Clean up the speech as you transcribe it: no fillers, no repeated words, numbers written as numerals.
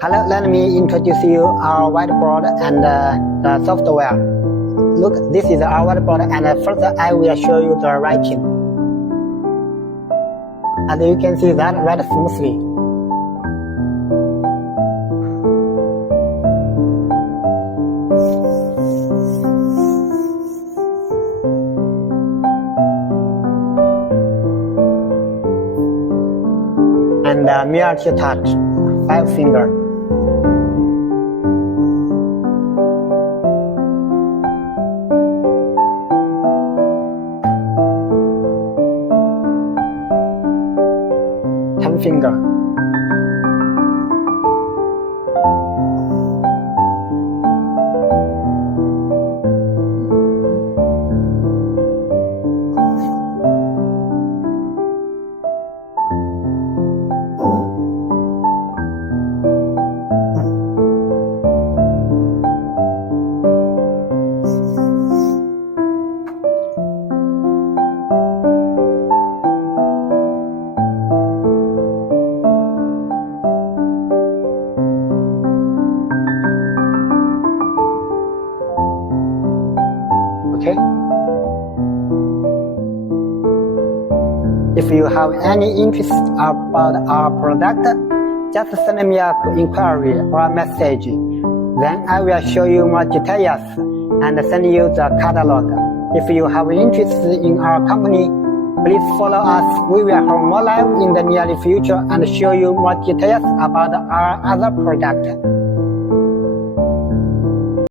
Hello, let me introduce you our whiteboard and the software. Look, this is our whiteboard, and first I will show you the writing. As you can see that write smoothly. And mirror to touch, 5 fingers. Finger. Okay. If you have any interest about our product, just send me an inquiry or a message. Then I will show you more details and send you the catalog. If you have interest in our company, please follow us. We will have more live in the near future and show you more details about our other product.